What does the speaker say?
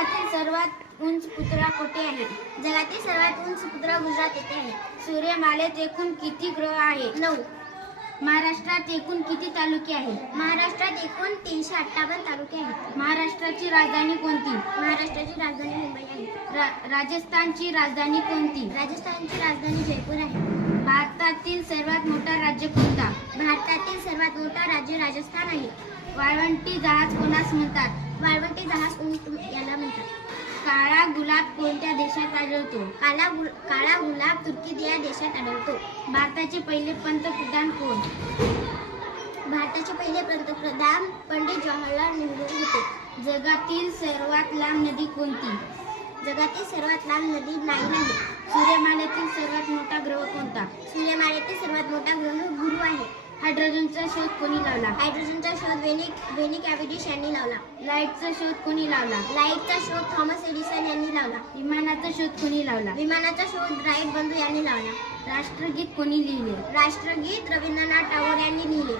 जगातील सर्वात उंच पुतळा कोठे आहे? जगातील सर्वात उंच पुतळा गुजरात येथे आहे. सूर्यमालेत एकूण किती ग्रह आहेत? 9. महाराष्ट्रात एकूण किती तालुके आहेत? महाराष्ट्रात एकूण 358 तालुके आहेत. महाराष्ट्राची राजधानी कोणती? महाराष्ट्राची राजधानी मुंबई आहे. राजस्थानची राजधानी कोणती? राजस्थानची राजधानी जयपूर आहे. भारतातील सर्वात मोठा राज्य कोणता? भारतातील सर्वात मोठा राज्य राजस्थान आहे. वाळवंटी जहाज कोणास म्हणतात? वाळवंटी जहाज याला म्हणतात. काळा गुलाब कोणत्या देशात आढळतो? काळा गुलाब तुर्की या देशात आढळतो. भारताचे पहिले पंतप्रधान कोण? भारताचे पहिले पंतप्रधान पंडित जवाहरलाल नेहरू होते. जगातील सर्वात लांब नदी कोणती? जगातील सर्वात लांब नदी नाईल आहे. सूर्यमालेतील सर्वात मोठा ग्रह कोणता? सूर्यमालेतील सर्वात मोठा ग्रह गुरु आहे. हायड्रोजनचा शोध कोणी लावला? हायड्रोजनचा शोध वेनिक कॅव्हिटिश यांनी लावला. लाईटचा शोध कोणी लावला? लाईटचा शोध थॉमस एडिसन यांनी लावला. विमानाचा शोध कोणी लावला? विमानाचा शोध राईट बंधू यांनी लावला. राष्ट्रगीत कोणी लिहिले? राष्ट्रगीत रवींद्रनाथ टागोर यांनी लिहिले.